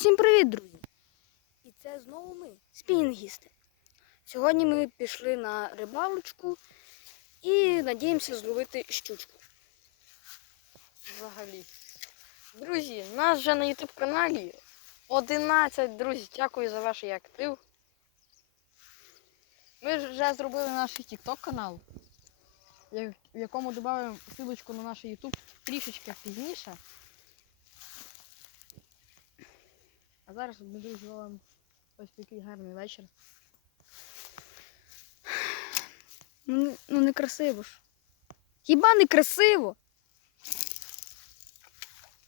Всім привіт, друзі! І це знову ми, спінінгісти. Сьогодні ми пішли на рибалочку і надіємося зловити щучку. Взагалі. Друзі, нас вже на YouTube каналі 11 друзі. Дякую за ваш актив. Ми вже зробили наш TikTok канал, в якому додаємо ссылочку на наш YouTube трішечки пізніше. А зараз дуже вам ось такий гарний вечір. Ну, ну не красиво ж. Хіба не красиво?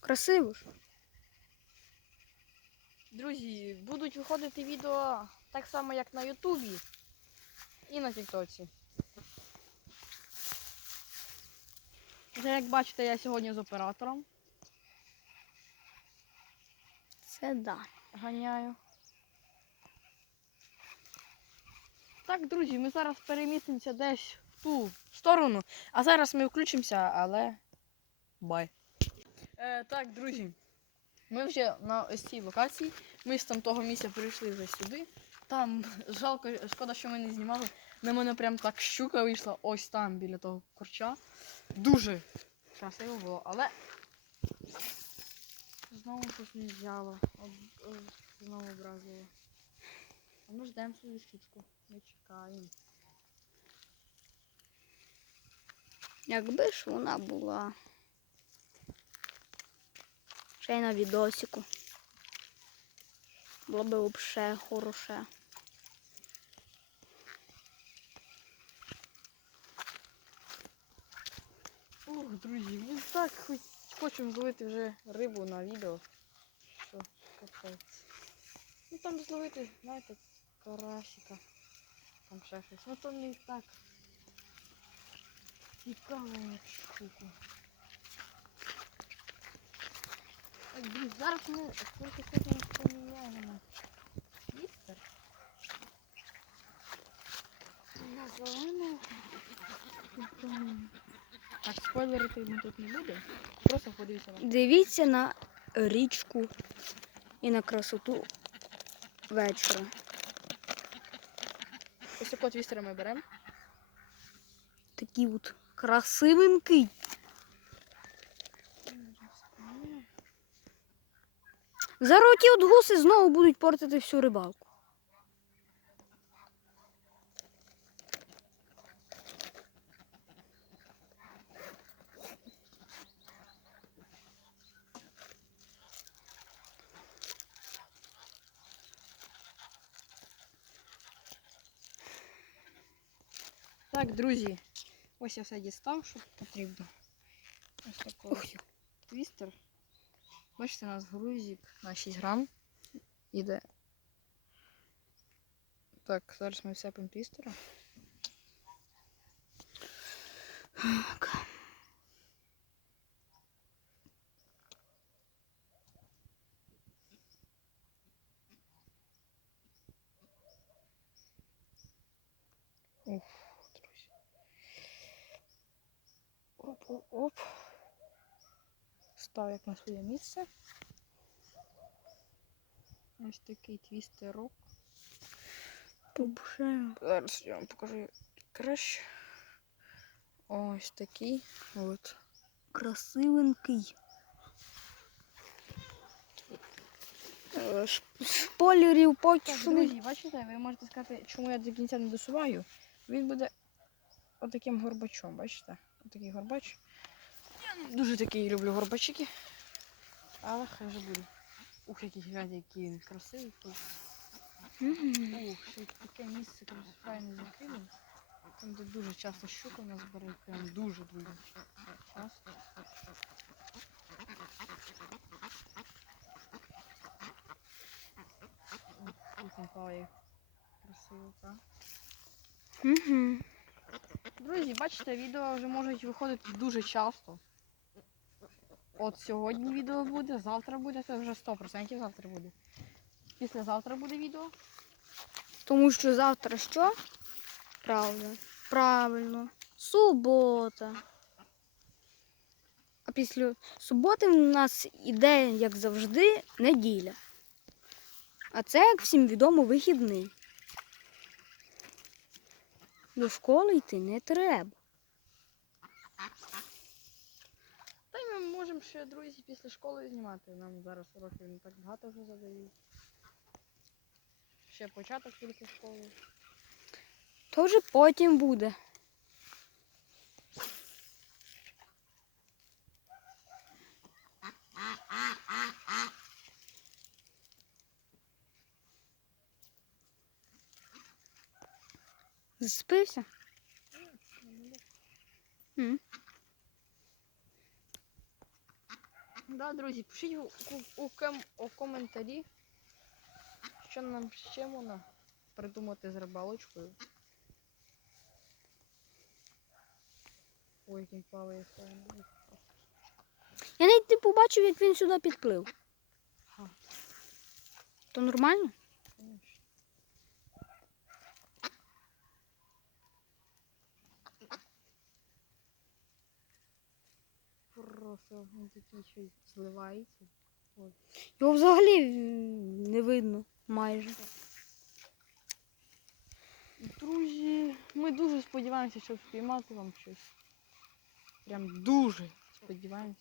Красиво ж. Друзі, будуть виходити відео так само, як на Ютубі і на Тіктоці. Як бачите, я сьогодні з оператором Це да. ганяю. Так, друзі, ми зараз перемістимося десь в ту сторону. А зараз ми включимося, але бай. Е, так, друзі. Ми вже на ось цій локації. Ми з там того місця прийшли вже сюди. Там жалко, шкода, що ми не знімали. На мене прям так щука вийшла ось там біля того корча. Дуже красиво було, але знову щось не взяла. Об- об- Знову образила. А ми ждемо свою щучку. Ми чекаємо. Якби ж вона була. Ще й на відосику. Було б взагалі хороше. Ух, друзі, ми так хоч хочемо зловити вже рибу на відео. Що капець. Ну там зловити, знаєте, карасика. Там ще щось. Ну то не так. Цікаво як штуку. Так, друзі, зараз ми тільки сьогодні поміняємо містер. На зелену. Спойлерити ми тут не будемо. Просто подивіться Дивіться на річку і на красоту вечора. ось такого твістера ми беремо. Такий от красивенький. Зараз ті от гуси знову будуть портити всю рибалку. Так, друзі, ось я все дістав, що потрібно. Ось такий ось твістер. Бачите, у нас грузик на 6 грам іде. Так, зараз ми всипемо твістера. Уф, друзі. Оп. Став як на своє місце. Ось такий твістерок. Побушаємо. Зараз я вам покажу краще. Ось такий. От. Красивенький. Е, Спойлерів поки що не друзі, бачите, ви можете сказати, чому я до кінця не досуваю. Він буде отаким горбачом, бачите? Отакий горбач. Я не дуже такий люблю горбачики. Але хай вже буде. Ух, який гляньте, який він красивий. тут. Ух, ще таке місце крас- файне закинув. Там де дуже часто щука в нас бере, прям дуже дуже часто. Ух, плаває красиво, так. Мгм. Друзі, бачите, відео вже можуть виходити дуже часто. От сьогодні відео буде, завтра буде, це вже 100% завтра буде. Післязавтра буде відео. Тому що завтра що? Правда. Правильно. Субота. А після суботи в нас іде, як завжди, неділя. А це, як всім відомо, вихідний. До школи йти не треба. Та й ми можемо ще, друзі, після школи знімати. Нам зараз уроків не так багато вже задають. Ще початок тільки школи. То вже потім буде. Заспився? М. Да, друзі, пишіть у, у, у, коментарі, що нам ще можна придумати з рибалочкою. Ой, він плаває файно. Я навіть не побачив, як він сюди підплив. То нормально? Просто він такий щось зливається. Його взагалі не видно майже. Друзі, ми дуже сподіваємося, щоб спіймати вам щось. Прям дуже сподіваємося.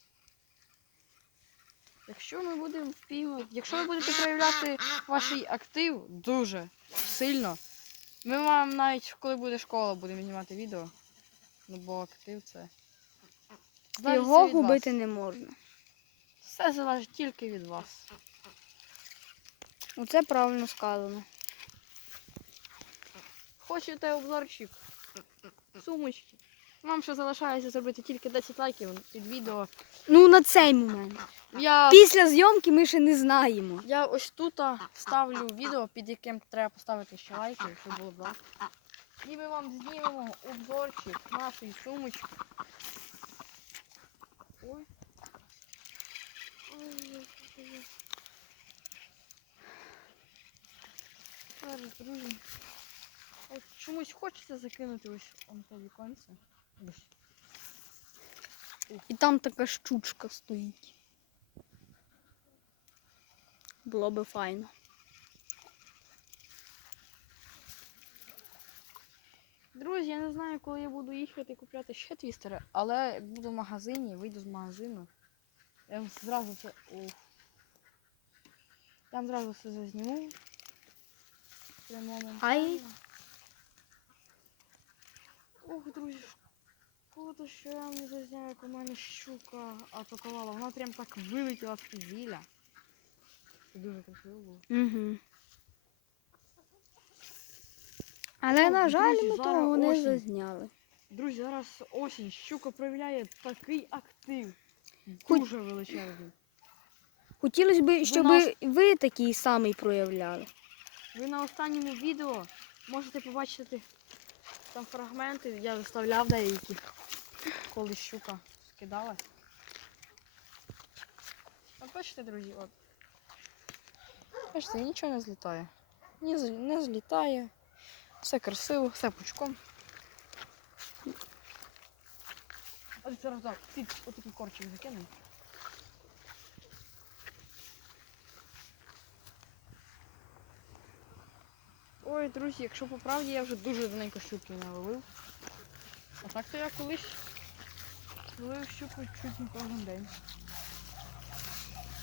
Якщо ми будемо впіймати, якщо ви будете проявляти ваш актив дуже сильно, ми вам навіть коли буде школа, будемо знімати відео. Ну бо актив це. Залежить Його від вас. не можна. Все залежить тільки від вас. Оце правильно сказано. Хочете обзорчик? Сумочки. Вам ще залишається зробити тільки 10 лайків під відео. Ну, на цей момент. Я Після зйомки ми ще не знаємо. Я ось тут а, ставлю відео, під яким треба поставити ще лайки, щоб було б. І ми вам знімемо обзорчик нашої сумочки. Ой. Ой, ой. Зараз, друзі. Чомусь хочеться закинути ось он те віконце. І там така щучка стоїть. Було би файно. Друзі, я не знаю, коли я буду їхати купляти ще твістери, але як буду в магазині, вийду з магазину. Я вам зразу це. Ох. Я вам зразу все зазніму. Ай. Ох, друзі, шкода, що я не зазняв, як у мене щука атакувала. Вона прям так вилетіла з кізіля. Це дуже красиво було. Угу. Але, О, на жаль, ми того не осінь. зазняли. Друзі, зараз осінь. Щука проявляє такий актив. Хоч- Дуже величезний. Хотілося б, щоб нас- ви такий самий проявляли. Ви на останньому відео можете побачити там фрагменти, я виставляв деякі, коли щука скидалась. От бачите, друзі, от. Бачите, нічого не злітає. Ні, з- не злітає. Все красиво, все пучком. От зараз так, ці отакий корчик закинемо. Ой, друзі, якщо по правді, я вже дуже давненько щуки не ловив. А так то я колись ловив щуку чуть не кожен день.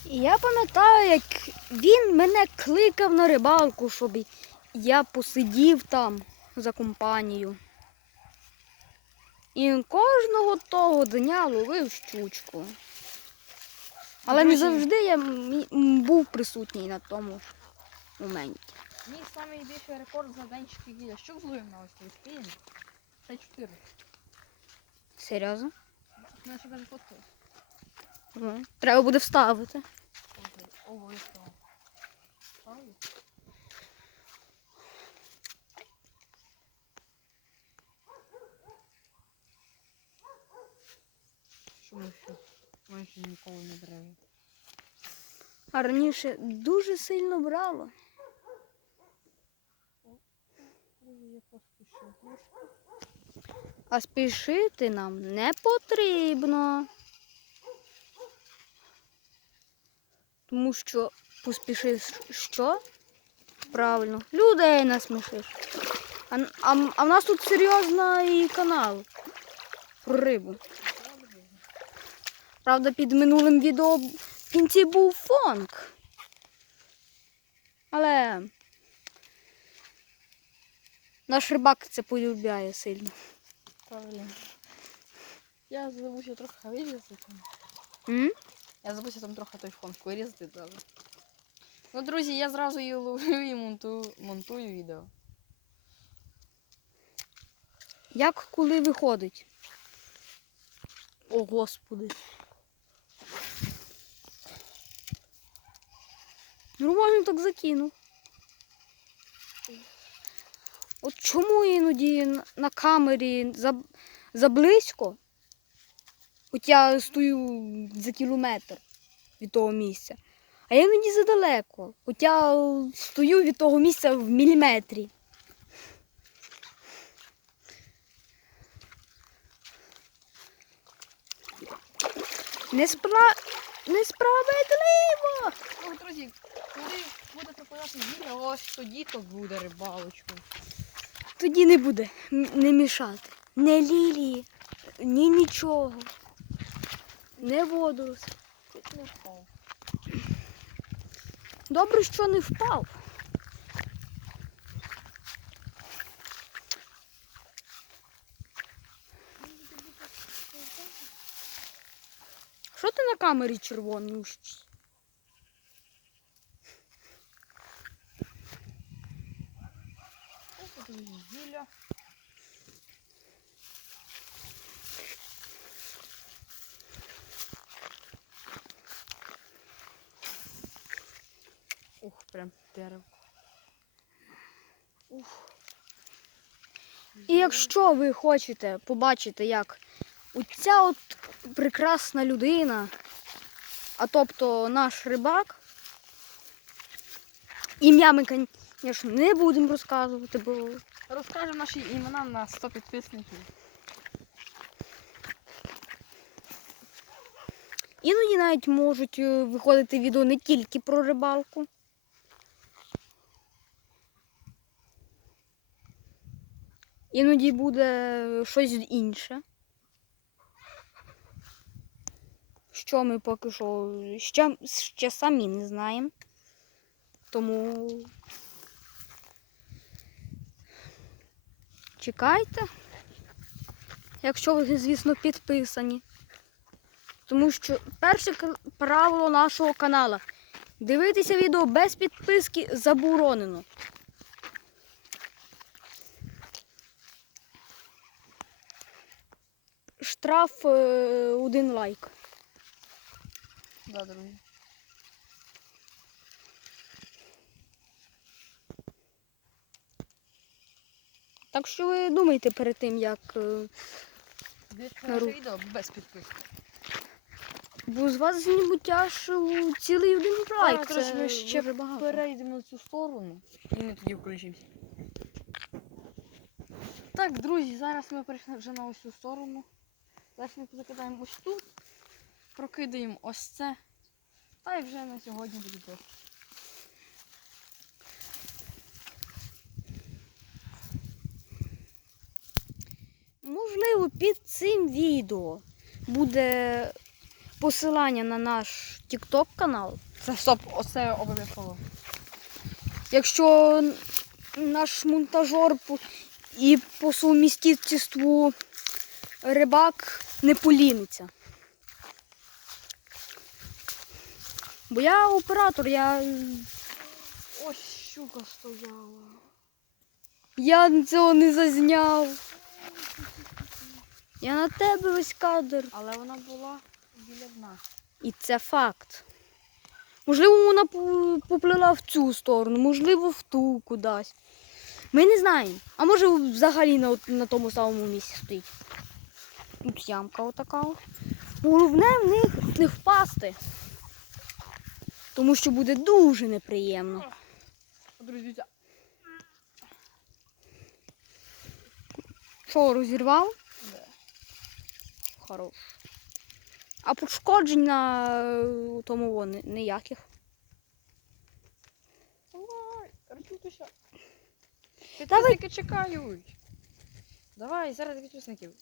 І я пам'ятаю, як він мене кликав на рибалку, щоб я посидів там за компанію. І кожного того дня ловив щучку. Але не завжди я був присутній на тому моменті. Мій найбільший рекорд за день скільки я щук зловив на ось цей спінінг. Це 4. Серйозно? Мене ще навіть фоткали. Треба буде вставити. Обов'язково. Ставлю. Що майже ніколи не беремо. А раніше дуже сильно брало. А спішити нам не потрібно. Тому що поспішиш що? Правильно. Людей насмішиш. А, а, а в нас тут серйозний канал про рибу. Правда, під минулим відео в кінці був фонк. Але наш рибак це полюбляє сильно. Правильно. Я забувся трохи вирізати. М? Я забувся там трохи той фон вирізати зараз. Ну, друзі, я зразу її ловлю і монтую, монтую відео. Як коли виходить? О, господи. Нормально так закинув. От чому іноді на камері за- заблизько? От я стою за кілометр від того місця. А іноді задалеко. От я стою від того місця в міліметрі. Неспра... Несправедливо! Ну, друзі, коли буде попадати відео, ось тоді то буде рибалочка. Тоді не буде не мішати. Не лілії, ні нічого. Не водорос. Тут не впав. Добре, що не впав. Що ти на камері червоний? гілля. Ух, прям дерево. Ух. І якщо ви хочете побачити, як оця от прекрасна людина, а тобто наш рибак, ім'я ми, звісно, не будемо розказувати, бо Розкажемо наші імена на 100 підписників. іноді навіть можуть е, виходити відео не тільки про рибалку. Іноді буде щось інше. Що ми поки що ще, ще самі не знаємо. Тому чекайте, якщо ви, звісно, підписані. Тому що перше правило нашого каналу дивитися відео без підписки заборонено. Штраф е, один лайк. Да, друзі. Так що ви думаєте перед тим, як. е, Дивіться наше відео без підписки. Бо з вас знімуть аж у цілий один лайк. Зараз Це ми ще дуже багато. Перейдемо на цю сторону і ми тоді включимося. Так, друзі, зараз ми перейшли вже на ось цю сторону. Зараз ми закидаємо ось тут, прокидаємо ось це. Та й вже на сьогодні буде дощ. Можливо, під цим відео буде посилання на наш TikTok канал. Це стоп, оце обов'язково. Якщо наш монтажер і по сумістівству рибак не поліниться. Бо я оператор, я, Ось щука стояла. я цього не зазняв. Я на тебе весь кадр. Але вона була біля дна. І це факт. Можливо, вона поплила в цю сторону, можливо, в ту кудись. Ми не знаємо. А може взагалі на, на тому самому місці стоїть. Тут ямка отака. от. Головне в них не впасти. Тому що буде дуже неприємно. Друзі. Що, розірвав? Де? Хорош. А пошкоджень на е, тому во, ніяких. Давай. усе. Давай. Підписники чекають. Давай, зараз підписників.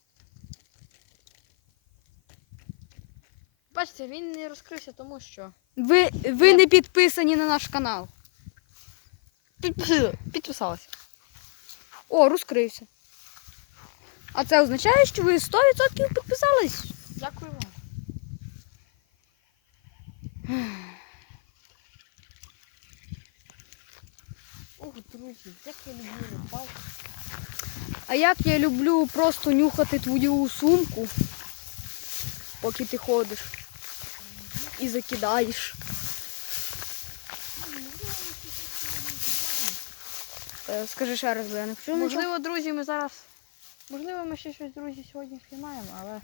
Бачите, він не розкрився, тому що. Ви, ви не підписані на наш канал. Підписали. Підписалися. О, розкрився. А це означає, що ви 100% підписались? Дякую вам. Ох, друзі, як я люблю рибалку. А як я люблю просто нюхати твою сумку, поки ти ходиш і закидаєш. Е, Скажи ще раз, бо я не почув нічого. Можливо, друзі, ми зараз. Можливо, ми ще щось, друзі, сьогодні знімаємо, але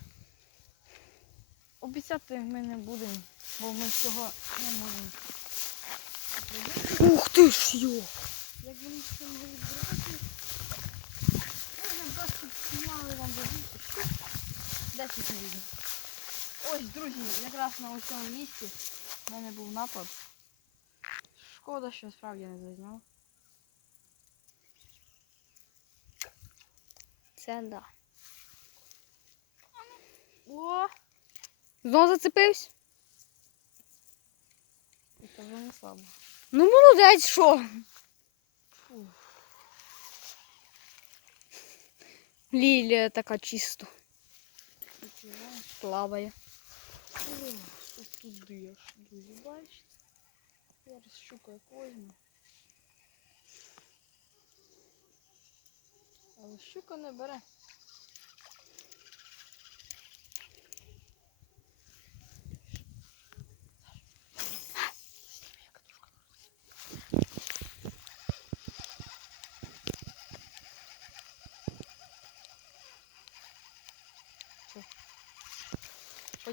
обіцяти ми не будемо, бо ми цього не можемо. Ух ти ж йо! Як вони це могли зробити? Ми вже просто знімали вам до 10 відео. Ось, друзі, якраз на ось цьому місці в мене був напад. Шкода, що справді не зазняв. Це да. О! Знову зацепився? Це вже не слабо. Ну молодець, що? Фу. Лілія така чисто плаває. Ось туди аж, друзі, бачите? Зараз щука як возьму. Але щука не бере.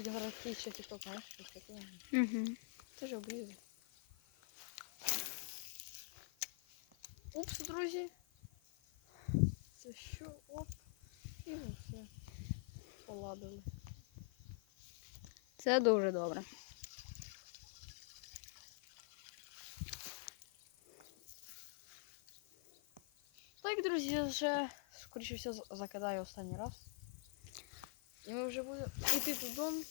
Зараз такий ще тікток, знаєш, щось таке. Угу. Це ж обрізав. Упс, друзі. Це що? Оп. І все. Поладили. Це дуже добре. Так, друзі, я вже скоріше все закидаю останній раз. І ми вже будемо йти додому.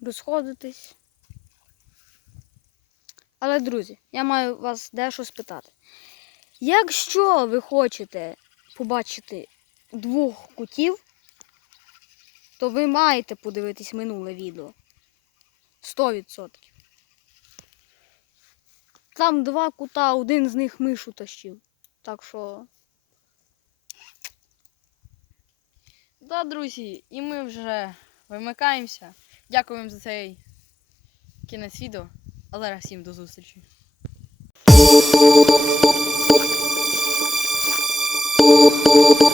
розходитись. Але, друзі, я маю вас дещо спитати. Якщо ви хочете побачити двох кутів, то ви маєте подивитись минуле відео. 100%. Там два кута, один з них мишу тащив. Так що Да, друзі, і ми вже вимикаємося. Дякуємо за цей кінець відео. Але всім до зустрічі. My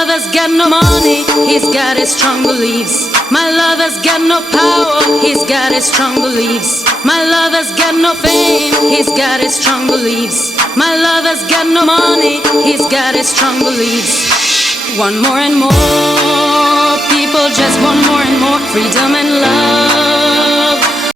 lover's got no money, he's got his strong beliefs. My lover's got no power, he's got his strong beliefs. My lover's got no fame, he's got his strong beliefs. My lover's got no money, he's got his strong beliefs. One more and more, people just want more and more freedom and love.